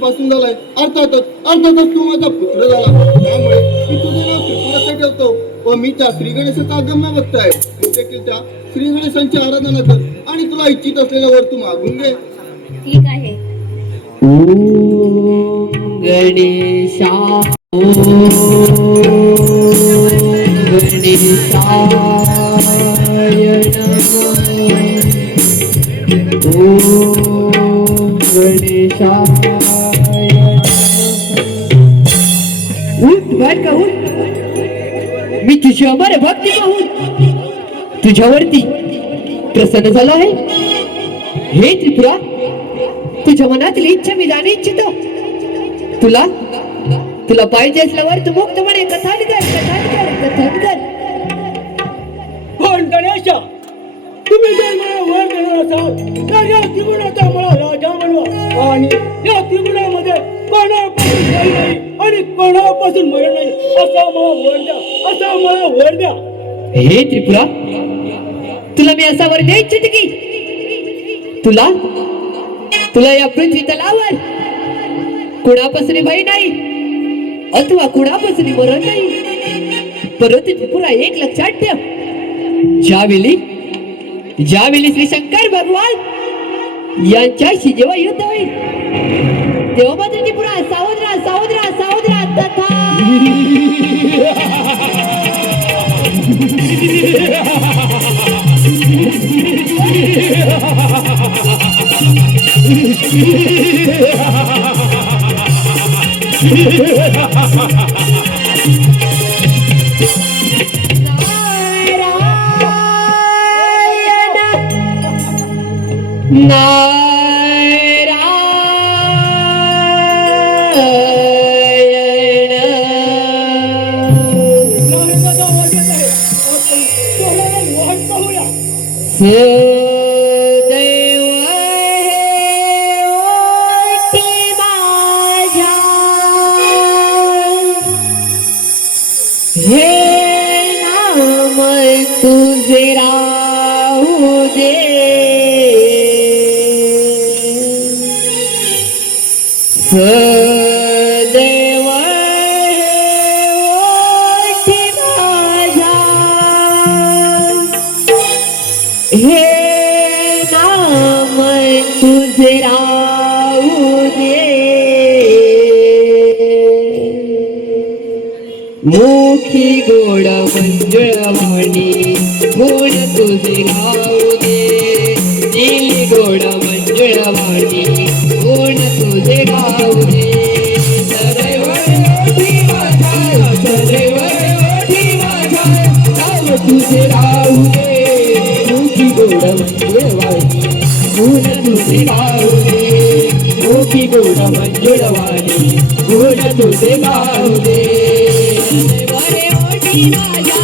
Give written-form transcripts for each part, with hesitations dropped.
पासून झालाय अर्थातच तू माझा पुत्र झाला त्यामुळे मी तुझे नाव त्रिपुराचे ठेवतो व मी त्या श्री गणेशाचा अगम्य भक्त आहे तू देखील त्या श्री गणेशांची आराधना कर आणि तुला इच्छित असलेल्या वर तू मागून घे. ठीक आहे. ओम गणेशा गणेशाय नमः. ओम गणेशाय बर कहून मी तुझी अमर भक्ती पाहून तुझ्यावरती प्रसन्न झालो आहे. हे त्रिपुरा, तुझ्या मनातील इच्छा मी जाणे इच्छितो. तुला पाहिजे असल्यावर तू मुक्तपणे कथन कर. पण गणेशा, तुम्ही जर मला वर देणार असाल तर या त्रिगुणाचा मला राजा बनवा आणि या त्रिगुणामध्ये कोणापासून काही नाही आणि कोणापासून मरण नाही असा मला वर द्या. हे त्रिपुरा, तुला मी असा वर द्या इच्छिते की तुला या पृथ्वी तलावर कुणापासून भय नाही अथवा कुणापासून मरण नाही. परंतु त्रिपुरा एक लक्षात ठेव, ज्यावेळी श्री शंकर भगवान यांच्याशी जेव्हा युद्ध होईल तेव्हा मात्र त्रिपुरा सावध राहा तथा मुखी गोड मंजुळवाणी गोड तुझे गाऊ दे. दिली गोड मंजुळवाणी गोड तुझे गाऊ दे. सदैव ओठी माझा सदैव ओठी माझा गाव तुझे राहू दे. मुखी गोड मंजुळवाणी गोड तुझे गाऊ दे. मुखी गोड मंजुळवाणी गोड तुझे गाऊ दे. राजा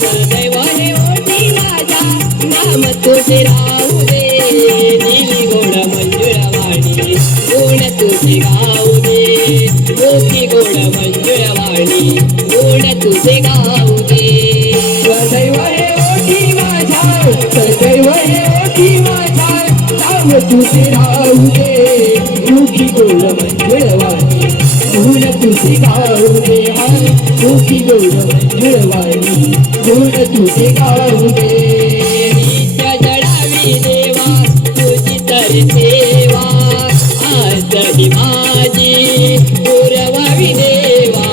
सदैव हे ओठी राजा नाम तुझे राहू दे. दिली गोड मंजुळा तुझे गाऊ दे मोठी गोड मंजुळवाणी गुण तुझे गाऊ दे सदैव हे ओठी माझ्या सदैव हे ओठी माझ्या नाव तुझे राहू दे मुखी गोड मंजुळवाणी गुण तुझे गाऊ दे मुखी गोड मंजुळवाणी गुण तुझे गाऊ दे नित्य जडावी देवा तुझी तर सेवा आज ही माझी पुरवावी देवा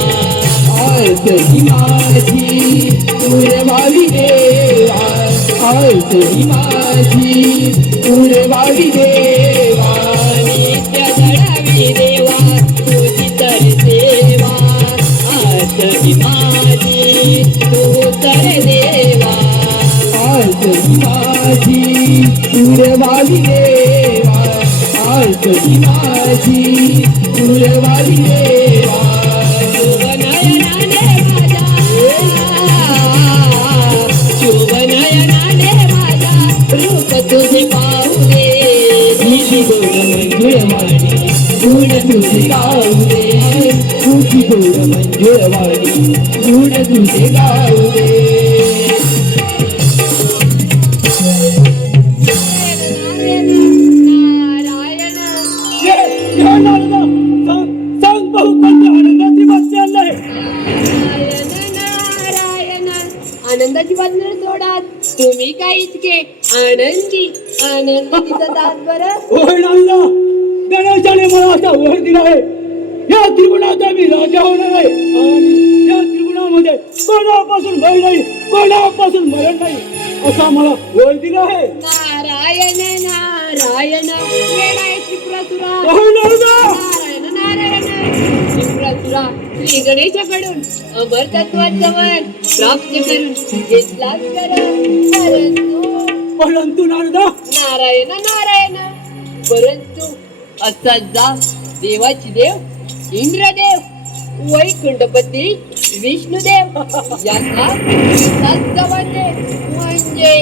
आज ही माझी पुरवावी देवा आज ही माझी पुरवावी देवा नित्य जडावी देवा तुझी तर सेवा आज ही माझी तू तर देवा आज ही माझी पुरवावी देवा आज ही माझी पुरवावी देवा शुभ नयनाने माझ्या शुभ नयनाने माझ्या रूप तुझे पाहू दे मुखी गोड मंजुळवाणी गुण तुझे गाऊ दे मुखी गोड मंजुळवाणी गुण तुझे गाऊ दे नारायण ये नारदा सांग भाऊ कोणत्या आनंदाची बातमी आणलंय नारायण आनंदाची बातमी सोडा तुम्ही काय इतके आनंदी आनंदी दिसतात बरं होय नारदा गणेशाने मला असा वर दिला आहे या त्रिगुणाचा मी राजा होणार आहे आणि या त्रिगुणामध्ये कोणापासून भय नाही कोणापासून मरण नाही असा मला वर दिला आहे नारायण नारायण वेळाय त्रिपुरासुरा होय नारदा नारायण नारायण त्रिपुरासुरा श्री गणेशाकडून अमर तत्वाचं वर प्राप्त करून घेतलाच परंतु नारदा नारायण नारायण परंतु असा जा देवाची देव इंद्रदेव वैकुंठपती विष्णुदेव यांना म्हणजे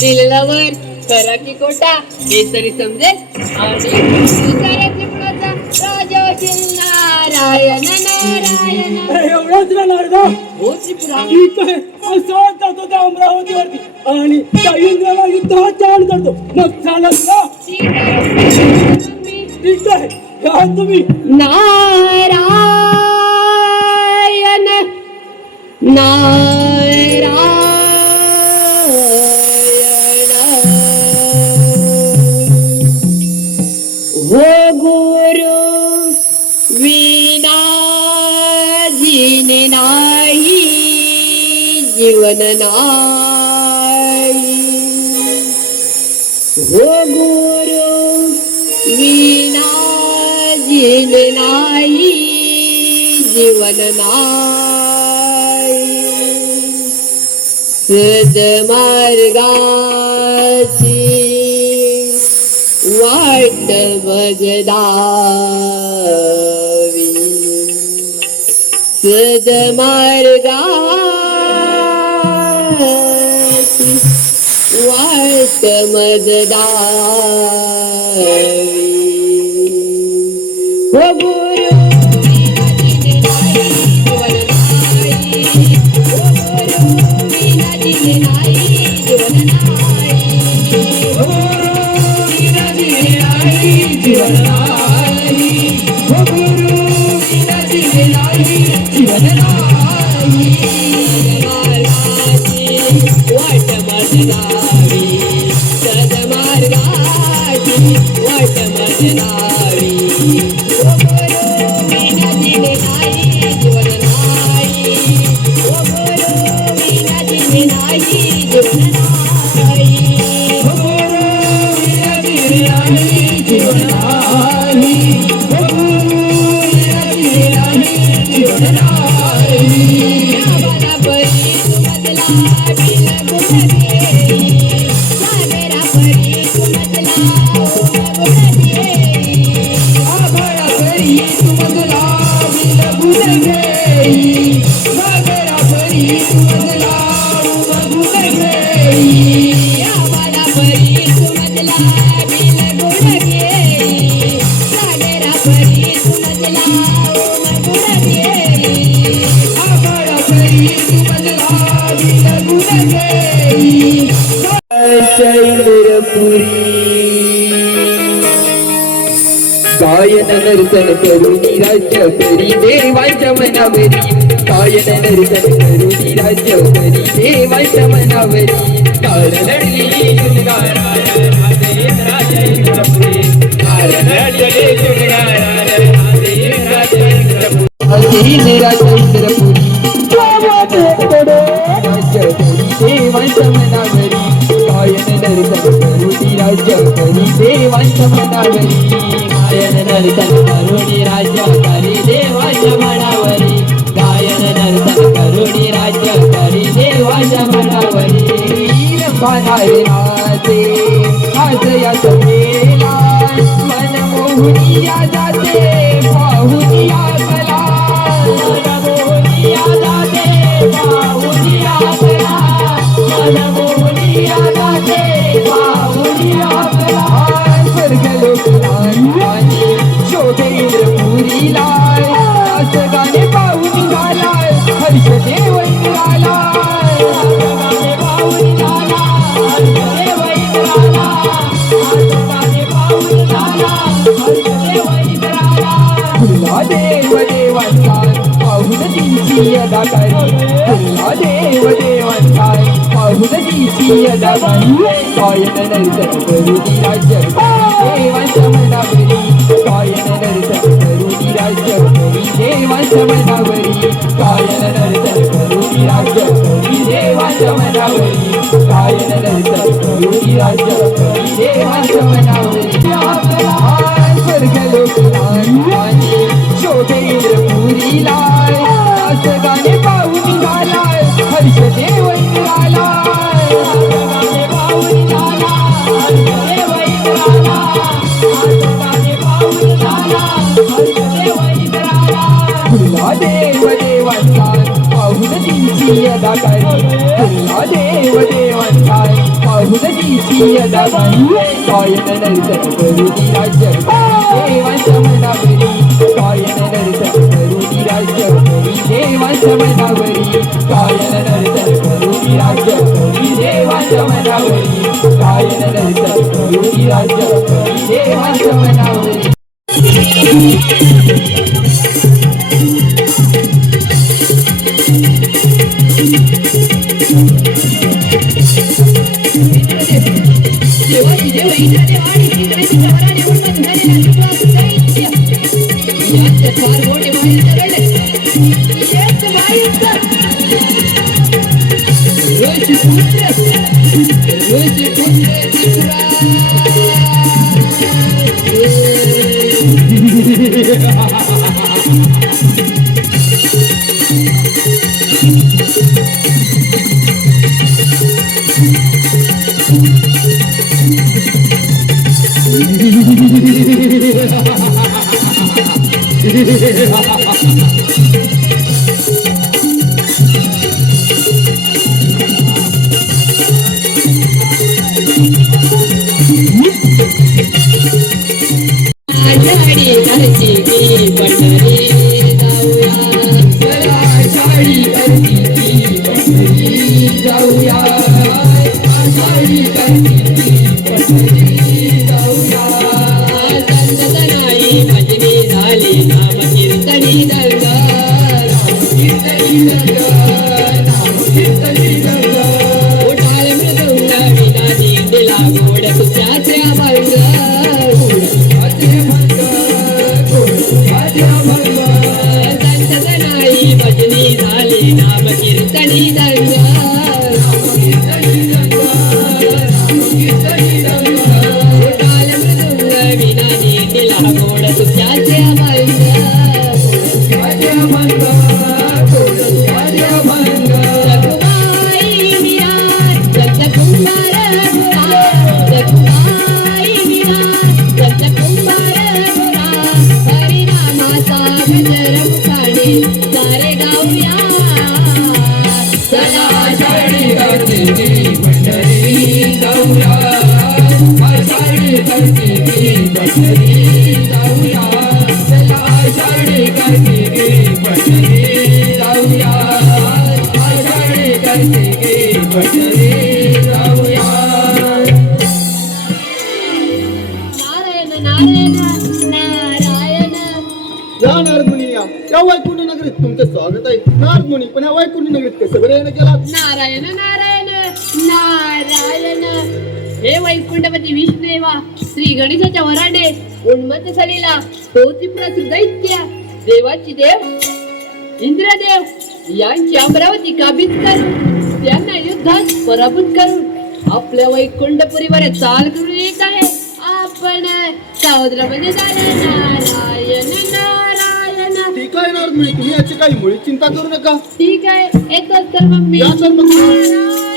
दिलेल्यावर करा की कोटा हे तरी समजेल आणि दुसऱ्या त्रिपुराचा राजा होशील नारायण नारायण एवढाच ना नारदा हो त्रिपुरा ठीक आहे असं जातो त्या अमरावतीवरती आणि त्या इंद्राला युद्धात चाल करतो मग चालत ना ठीक आहे या तुम्ही नारायण नारायण हो गुरु विना जीने नाही जीवन नाही हो गुरु विना जीवन नाही जीवन नाही सद्मार्गाची वाट बगदावी सद्मार्गाची वाट मगदावी हो गुरु जीवन नाही हो गुरु विना जीवन नाही जीवन नाही मार्गाची वाट बदलावी सदमार्गाची वाट बदलावी ओ गुरु विना जीवन नाही जीवन नाही ओ गुरु विना जीवन नाही जीवन नाही हो गुरु विना जीवन नाही जीवन नाही हो गुरु विना जीवन नाही जीवन नाही आम्हाला परी तू बदलावी गुण देई सागरा परी तू बदलाव गुण देई आभाळा परी तू बदलावी गुण घेई सागरा परी तू बदलाव गुण घेई आम्हाला परी तू बदलावी गुण देई सागरा परी इंद्रपुरी गायन नर्तन करुणी राज्य करी देवाच्या मनावरी गायन नर्तन करुणी राज्य करी देवाच्या मनावरी काल लढली शृंगारार राजा इंद्रपुरी काल लढली शृंगारार राजा इंद्रपुरी राजा इंद्रपुरी राज्य करी देवाच्या मनावरी गायन नर्तन करुणी राज्य करी देवाच्या मनावरी गायन नर्तन करुणी राज्य करी देवाच्या मनावरी गायन नर्तन करुणी राज्य करी देवाच्या मनावरी रंभानारे नाचे आज या सभेला मन मोहनी या जाते पाहुनी या कला मन मोहनी या जाते पाहुनी या कला मन मोहनी या जाते पाहुनी या कला स्वर्ग लोकनाथांनी शोभे इंद्रपुरीला दास गाणे पाहुनी झालाय हर्ष देव इंद्राला गाणे पाहुनी झाला हर्ष देव इंद्राला गाणे पाहुनी झाला हर्ष देव इंद्राला तुला देव देवांचा पाहुन दिवशी अदाकारी तुला देव देवांचा पाहुन दिवशी अदाकारी गायन नर्तन करुणी राज्य देवाच्या मनावरी गायन नर्तन करुणी राज्य करी देवाच्या मनावरी गायन नर्तन करुणी राज्य करी देवाच्या मनावरी गायन नर्तन करुणी राज्य करी देवाच्या मनावरी स्वर्ग लोकनाथांनी शोभे इंद्रपुरीला दास गाणे पाहुनी झालाय हर्ष देव इंद्राला गाणे पाहुनी झाला हर्ष देव इंद्राला गाणे पाहुनी झाला हर्ष देव इंद्राला तुला देव देवांचा पाहुन दिवशी अदाकारी तुला देव देवांचा पाहुन दिवशी अदाकारी गायन नर्तन करुणी राज्य देवाच्या मनावरी गायन नर्तन करुणी राज्य करी देवाच्या मनावरी गायन नर्तन करुणी राज्य करी देवाच्या मनावरी गायन नर्तन करुणी राज्य करी देवाच्या मनावरी देवाची देव इंद्रदेवाणी इंद्राची वराने उन्मत झालेला विश्वास दैत्य यात फार मोठे माहिती रडले येत माहिती ऋषी पुत्र आषाढी घरची की पंढरी जाऊया चला आषाढी करती की पंढरी जाऊया आषाढी करती की पंढरी जाऊया संततनाई भजनी झाली नाम कीर्तनी दंगा कीर्तनी गंगा नाम कीर्तनी गंगा उठाल मृदुंग विना दिला गोड तुझ्याचे अभंग संततनाई भजनी झाली नाम कीर्तनी दंगा उठाल मृदुंग विना दिला गोड तुझ्याचे अभंग सखुबाई विराट संत कुंभार गुरा सखुबाई विराट संत कुंभार गुरा हरिनामाचा गजर मुखाने सारे गाऊया चला आषाढी करती की पंढरी जाऊया आषाढी करती की पंढरी जाऊया चला आषाढी करती की पंढरी जाऊया आषाढी करती की पंढरी जाऊया नारायण नारायण. या नारद मुनी या वैकुंठ नगरीत तुमचं स्वागत आहे. नारद मुनी पण या वैकुंठ नगरीत कसं बरं येणं केलात? नारायण नारायण नारायण. हे वैकुंठपती विष्णुदेवा श्री गणेशाच्या वराडे उन्मत्त झालेला तो त्रिपुरासुर दैत्य देवाची देव इंद्रदेव यांची अमरावती काबीज करून त्यांना युद्धात पराभूत करून आपल्या वैकुंठपुरीवर चाल करून येत आहे. आपण समुद्रामध्ये जाणे. नारायण नारायण. ठीक आहे नारद मुनी, तुम्ही याची काही मुळी चिंता करू नका. ठीक आहे येतोच तर मग मी. या तर मग. नारायण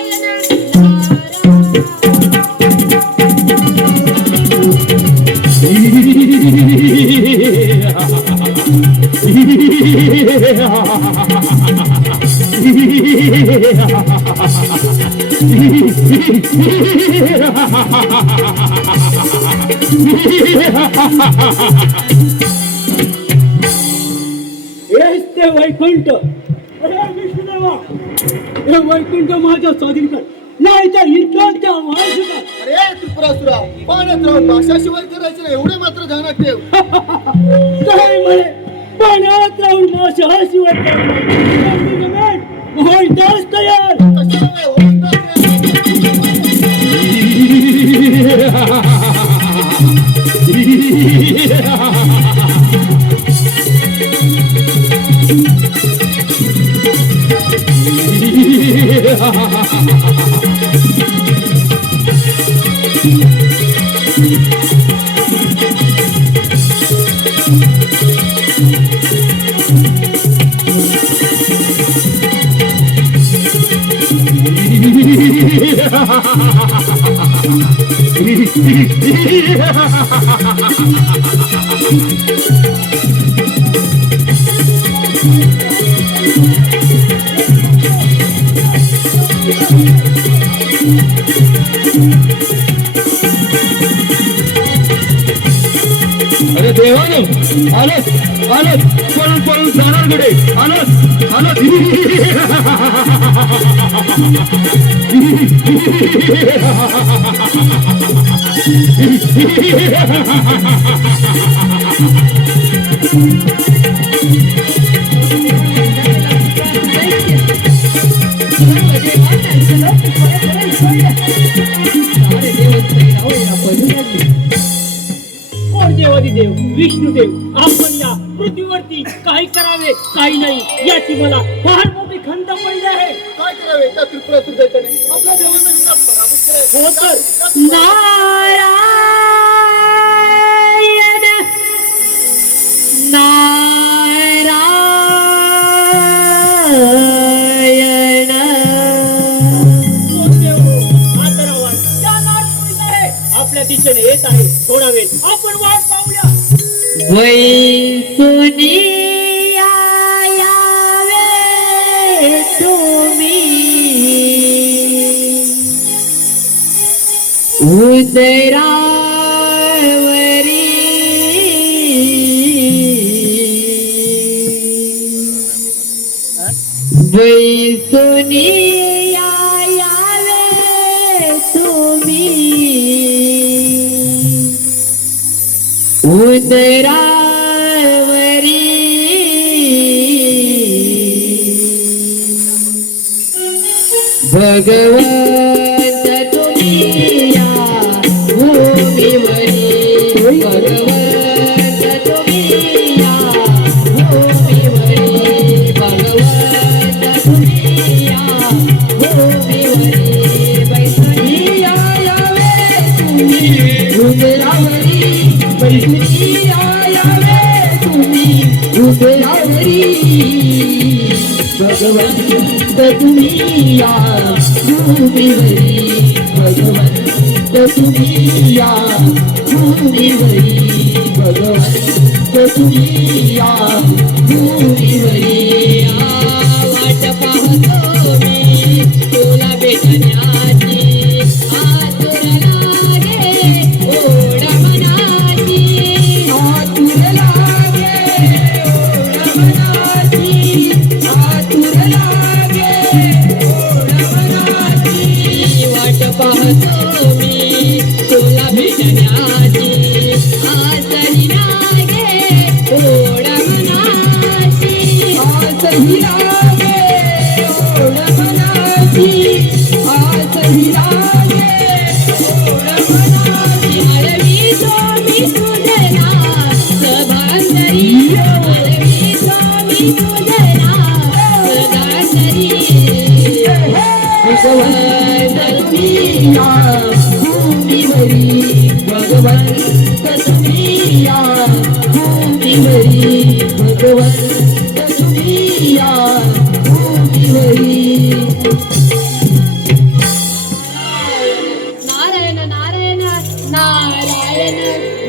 हेच ते वैकुंठ. अरे विष्णुदेवा, हे वैकुंठ माझ्या स्वाधीन कर, नाही तर इतरांच्या महाशुका. अरे त्रिपुरासुरा, पाण्यात राहून भाषाशिवाय करायचे नाही एवढे मात्र ध्यानात ठेव. काय म्हणे पाण्यात राहून माशा हा शिवाय होईताच तयार. कशाला काय होत नाही? अरे देवानो, आलोच आलोच, पळून पळून जाणार कडे आलोच आलोच. देव विष्णुदेव, आपण या पृथ्वीवरती काही करावे काही नाही याची मला फार मोठी खंत पडली आहे. काय करावे त्या त्रिपुरासुर दैत्याने आपल्या देवांना विनाश पराभूत केले. हो तर नारायण नारायण. आपल्या दिशेने येत आहे, थोडा वेळ आपण वाट पाहूया. वैकुनिया यावे तुम्ही उदरावरी वैकुनिया यावे तुम्ही उदरावरी भगवंत तुम्ही या भूमीवरी. भगवंत तुम्ही या भूमीवरी. भगवंत तुम्ही या भूमीवरी. बैसनिया यावे तुम्ही उदरावरी. बैसनिया यावे तुम्ही उदरावरी. भगवंत तुम्ही या भूमीवरी. भगवंत तुम्ही या भूमीवरी. भगवंत तुम्ही या भूमीवरी. वाट पाहतो मी तुला भेटण्याची. आतुर लागे ओढ मनाची. आतुर लागे ओढ मनाची. आतुर लागे ओढ मनाची. वाट पाहतो मी तुला भेटण्याची. स्वामी तुझला सभांतरी मानवी स्वामी तुझला सदांतरी भगवंत तुमिया भूमीवरी भगवंत तुमिया भूमीवरी भगवंत तुमिया भूमीवरी नारायण नारायण नारायण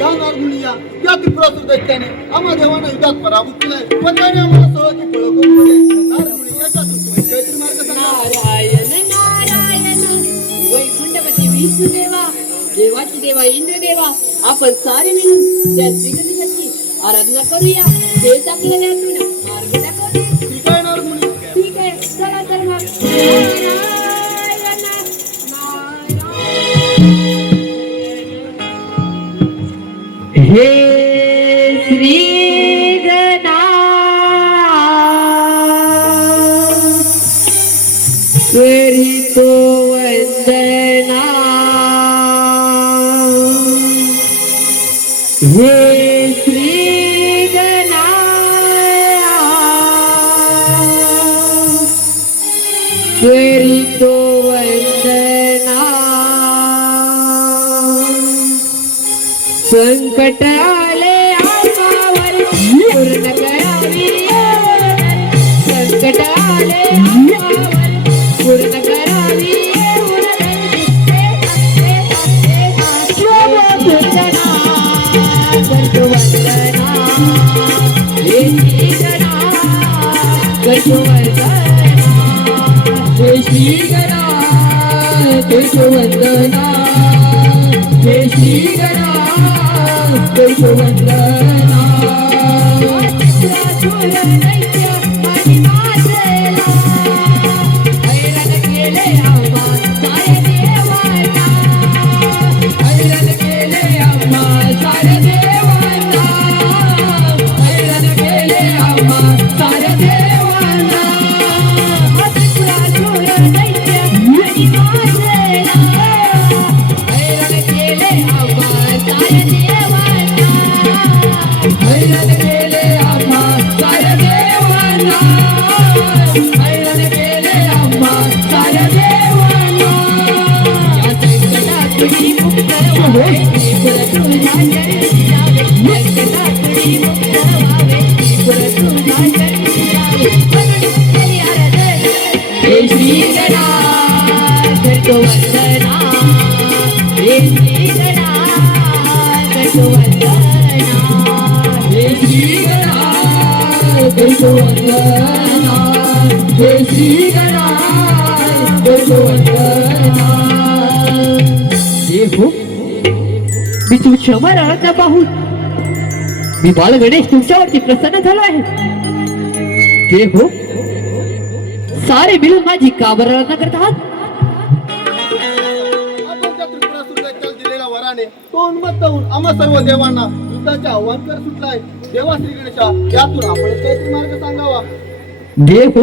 या नारगुणिया या त्रिपुरासुर दैत्याने आम्हा देवांना युद्धात पराभूत केलाय पण त्याने आम्हाला सहज फळ करून दिले नारगुणी याच्यातून तुम्ही काहीतरी मार्ग सांगा नारायण नारायण वैकुंठपती विष्णुदेवा देवाची देवा इंद्रदेवा आपण सारे मिळून त्या श्रीगणेशाची आराधना करूया तेच आपल्याला यातून मार्ग दाखवते ठीक आहे नारगुणी ठीक आहे चला तर मग नारायण नारायण हे श्री करीतो वंदना हे श्री करीतो वंदना संकट आले आम्हावर पूर्ण करावी संकट आले आम्हावर पूर्ण करावी वंदना हे श्री गणा हे श्री गणा वंदना हे श्री गणा वंदना आणि माझेला हैराण केले आम्हा साऱ्या देवांना हैराण केले आम्हा साऱ्या देवांना हैराण केले आम्हा साऱ्या देवांना त्रिपुरासुर दैत्य आणि माझेला हैराण केले आम्हा साऱ्या देवांना हैराण केले आम्हा साऱ्या देवांना हैराण केले आम्हा साऱ्या देवांना या संकटातून मुक्त व्हावे त्रिपुर तुझ्या चरणी जावे संकटातून मुक्त व्हावे त्रिपुर तुझ्या चरणी जावे करुणी आराधना हे श्री गणाधर वंदना हे श्री गणाधर वंदना हे श्री गणाधर वंदना हे श्री गणाधर वंदना देव मी तुमच्या मराठा पाहून मी बाल गणेश तुमच्यावरती प्रसन्न झालो आहे देव सारे मिळून माझी का बरं आराधना करत आहात आपण त्या त्रिपुरासुर दैत्याला दिलेल्या वराने तो उन्मत्त होऊन आम्हा सर्व देवांना युद्धाचे आव्हान कर सुटलाय देवा श्री गणेशा यातून आपण काहीतरी मार्ग सांगावा देव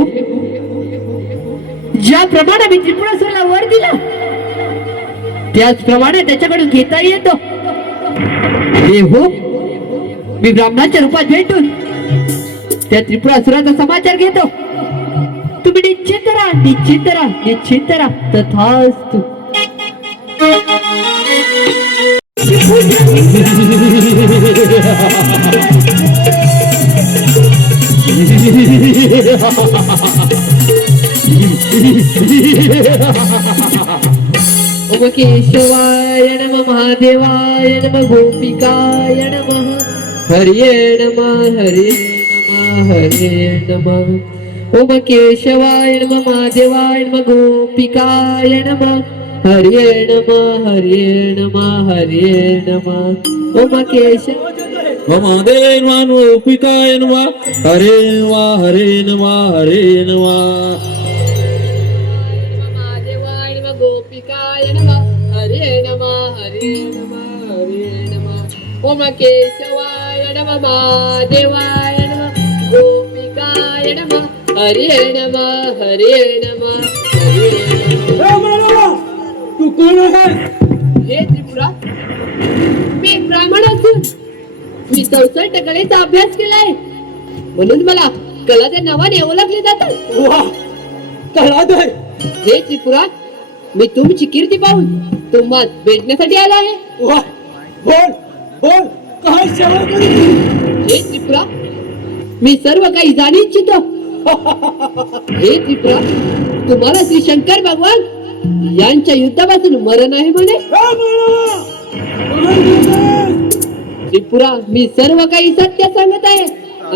ज्याप्रमाणे मी त्रिपुरासुराला वर दिला त्याचप्रमाणे त्याच्याकडून घेता येतो देव मी ब्राह्मणाच्या रूपात भेटून त्या त्रिपुरासुराचा समाचार घेतो तुम्ही निश्चित राहा निश्चित राहा निश्चित राहा तथास्तु ओम केशवाय नमः महादेवाय नमः गोपिकाय नमः हरिये नमः हरिये नमः हरिये नमः ओम केशवाय नमः महादेवाय नमः गोपिकाय नमः हरिये नमः हरिये नमः हरिये नमः ओम केशव महादेवाय नमः गोपिकाय नमः हरे नमः हरे नमः हरे नमः महादेवाय नमः गोपिकाय नमः हरे नमः हरे नमः हरे नमः ओम केशवाय नमः महादेवाय नमः गोपिकाय नमः हरे नमः हरे नमः हरे नमः तू कोण आहे हे त्रिपुरा मी मी 64 कलेचा अभ्यास केलाय म्हणून मला कलाच्या नावाने ओळखले जातात. वा कलाधर. हे त्रिपुरा, मी तुमची कीर्ती पाहून तुम्हाला भेटण्यासाठी आलो आहे. वा बोल बोल काय सेवा करू. हे त्रिपुरा, मी सर्व काही जाणू इच्छितो. हे त्रिपुरा, तुम्हाला श्री शंकर भगवान यांच्या युद्धापासून मरण आहे म्हणे. त्रिपुरा, मी सर्व काही सत्य सांगत आहे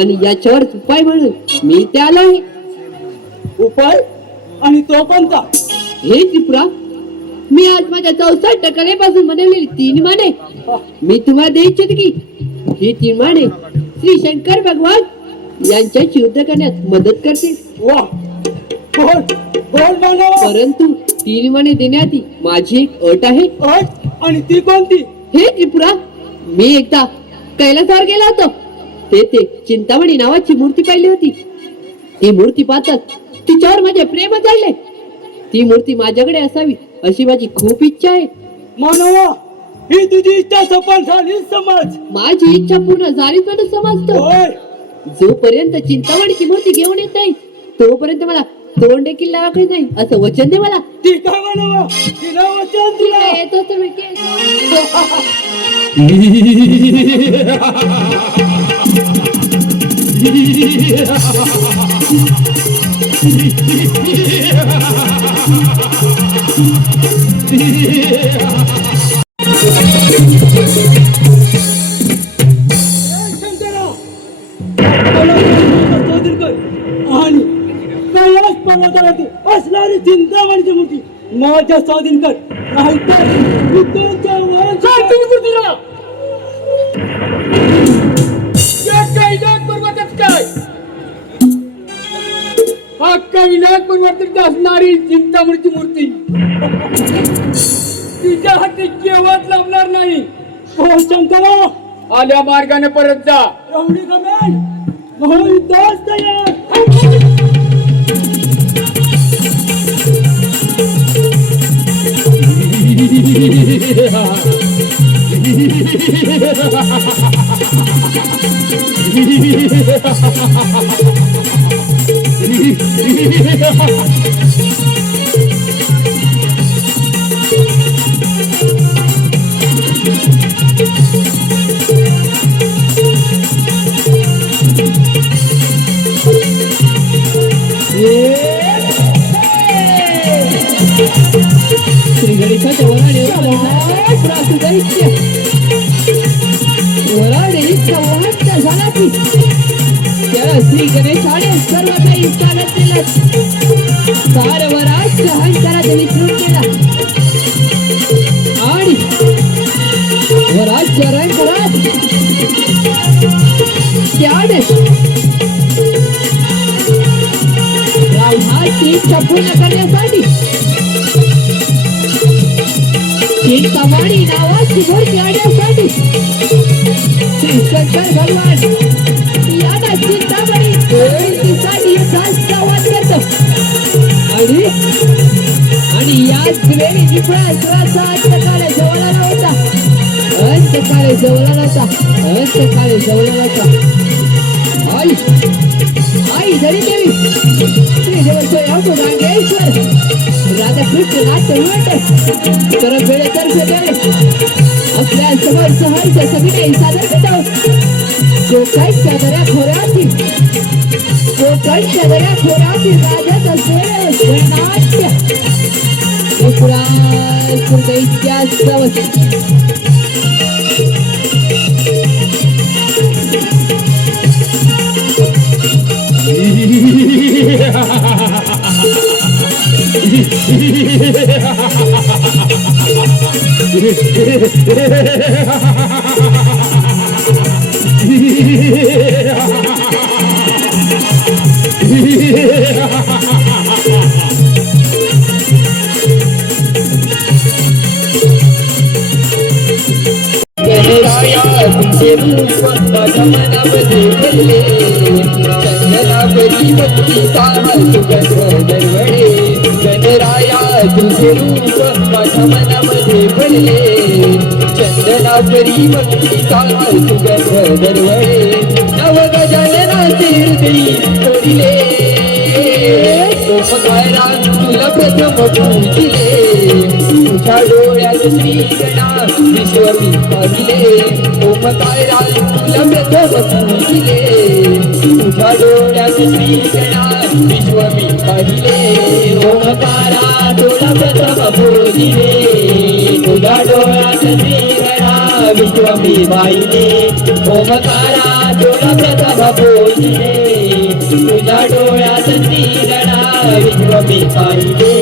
आणि याच्यावर उपाय म्हणून मी इथे आलो आहे. उपाय आणि तो कोणता. हे त्रिपुरा, मी आज माझ्या 64 कलेपासून बनवलेली 3 माने मी तुम्हाला देऊ इच्छिते की ही 3 माने श्री शंकर भगवान यांच्याशी युद्ध करण्यात मदत करते. वा बोल बोल मानवा. परंतु 3 माने देण्याआधी माझी एक अट आहे. अट आणि ती कोणती. हे त्रिपुरा, मी एकदा कैलासावर गेलो होतो. तेथे चिंतामणी नावाची मूर्ती पाहिली होती. ती मूर्ती पाहताच तिच्यावर माझे प्रेम झाले. ती मूर्ती माझ्याकडे असावी अशी माझी खूप इच्छा आहे. मानवा, ही तुझी इच्छा सफल झाली समज. माझी इच्छा पूर्ण झालीच म्हणून समजतो. होय. जोपर्यंत चिंतामणीची मूर्ती घेऊन येत नाही तोपर्यंत मला तोंड देखील लावाकडे नाही असं वचन दे मला. ठीक आहे मानवा, तिला वचन दिला. येतो तुम्ही केस. आणि कैलास पर्वतावरती असणारी चिंतामणीची मूर्ती माझ्या स्वाधीन कर. नाहीतर मी तुमच्या वरांची मूर्तीला कैलास पर्वतच काय. हा कैलास पर्वताची असणारी चिंतामणीची मूर्ती तिच्या हाती जेवण लाभणार नाही. हो शंकरा, आल्या मार्गाने परत जा. एवढी गमेल म्हणून दोस्त तयार. श्री गणेशाच्या वराडे वराडे इतका वाहत झाला की त्याला श्री गणेशाने सर्व काही चालत केलं. सार वराज अहंकारात विसरून गेला आणि वराजच्या अहंकारात त्याने ब्रह्माची इच्छा पूर्ण करण्यासाठी चिंतामणी नावाची मूर्ती आणण्यासाठी श्री शंकर भगवान यांना चिंतामणी मूर्तीसाठी युद्धास आवाहन करतो. आणि याच वेळी निपुणाचा अंतकाळ जवळ आला होता. अंतकाळ जवळ आला होता. अंतकाळ जवळ आला होता. आई धरी देवी श्री देवस्वयं रांगेश्वर राधाकृष्ण नाट्य तर वेळेतर्फे देवे आपल्या समोर सहर्ष सगळे सादर करतो. कोकणच्या दऱ्या खोऱ्यातील राजाचा नाट्य पुराण इतिहास तुमचे रूप माझ्या मनामध्ये भरले. चंदनावरी भक्ती साहस दरवळे. गणराया तुमचे रूप माझ्या मनामध्ये भरले. चंदना परी भक्तीचा सुगंध दरवळे नव गजाननाचे हृदयी ओढिले ओमकारा तुला प्रथम पूजिले तुझ्या डोळ्यात श्री गणा विश्व मी पाहिले ओमकारा तुला प्रथम पूजिले तुझ्या डोळ्यात श्री गणा विश्व मी पाहिले ओमकारा तुला प्रथम पूजिले तुझ्या डोळ्यात श्री गणा विश्व मी पाहिले ओमकारा तुला प्रथम पूजिले तुझ्या डोळ्यात श्री गणा विश्व मी पाहिले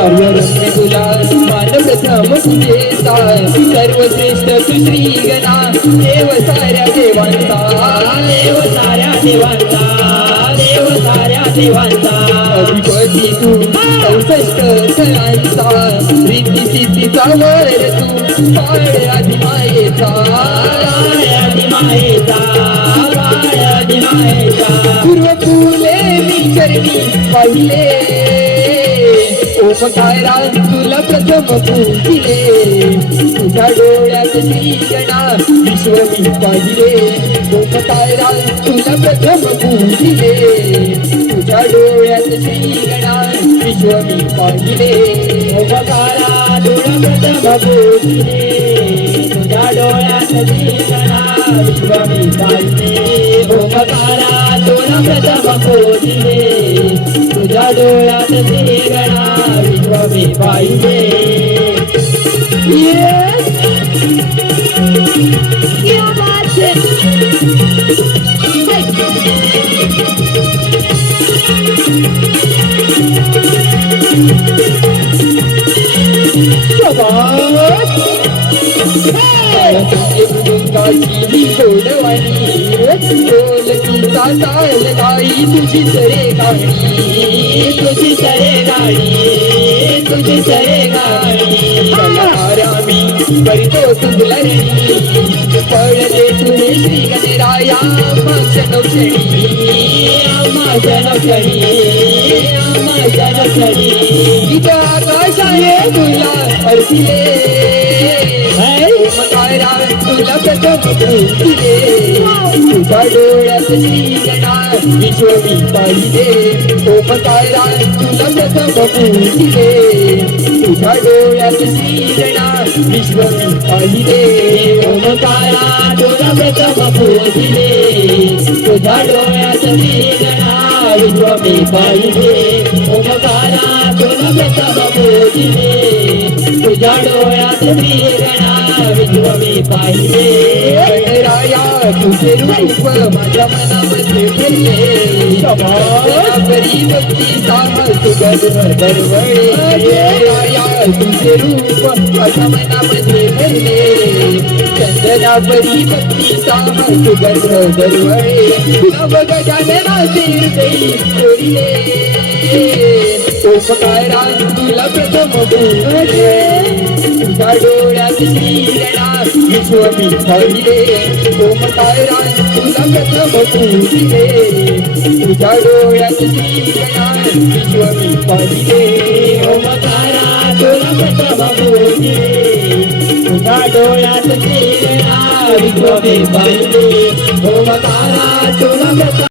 सर्वरत्न तुला मान प्रथम तुझेचा सर्वश्रेष्ठ तू श्री गणा देव साऱ्या देवांचा देव साऱ्या देवांचा देव साऱ्या देवांचा अधिपती तू 64 सणांचा रिद्धी सिद्धीचा वर तू बाळ आदिमायेचा पूर्व फुले मी चरणी पाहिले ओमकारा तुला प्रथम पूजिले तुझ्या डोळ्यात श्री गणा विश्व मी पाहिले ओमकारा तुला प्रथम पूजिले तुझ्या डोळ्यात श्री गणा विश्व मी पाहिले ओमकारा तुला प्रथम पूजिले तुझ्या डोळ्यात श्री गणा विश्व मी पाहिले ओमकारा तुला प्रथम पूजिले तुझ्या डोळ्यात श्री गणा विश्व मी पाहिले क्या बात है मृदुंगाची गोडवाणी ढोलकीचा ताल गाई तुझी सरे गाणी तुझी सरे गाणी तुझी सरे गाणी आरामी करतो तुझला रणी पळले तुझे श्री गणराया माझ्या नवक्षणी माझ्या नवक्षणी माझ्या नवक्षणी गीत आकाशाये तुला अर्पिले ओमकारा तुला प्रथम पूजिले तुझ्या डोळ्यात श्री गणा विश्व मी पाहिले ओमकारा तुला प्रथम पूजिले तुझ्या डोळ्यात श्री गणा विश्व मी पाहिले ओमकारा तुला प्रथम पूजिले तुझ्या डोळ्यात श्री गणा विश्व मी पाहिले ओमकारा तुला प्रथम पूजिले तुझ्या डोळ्यात श्री गणा विश्व मी पाहिले गणराया तुझे रूप माझ्या मनामध्ये फिरले परी भक्तीचा सुगंध दरवळे गणराया तुझे रूप माझ्या मनामध्ये फिरले चंदना परी भक्तीचा सुगंध दरवळे नव गजाननाचे हृदयी ओढिले ओमकारा तुला प्रथम पूजिले तुझ्या डोळ्यात श्री गणा विश्व मी पाहिले ओमकारा तुला प्रथम पूजिले तुझ्या डोळ्यात श्री गणा विश्व मी पाहिले ओमकारा तुला प्रथम पूजिले तुझ्या डोळ्यात श्री गणा विश्व मी पाहिले ओमकारा तुला प्रथम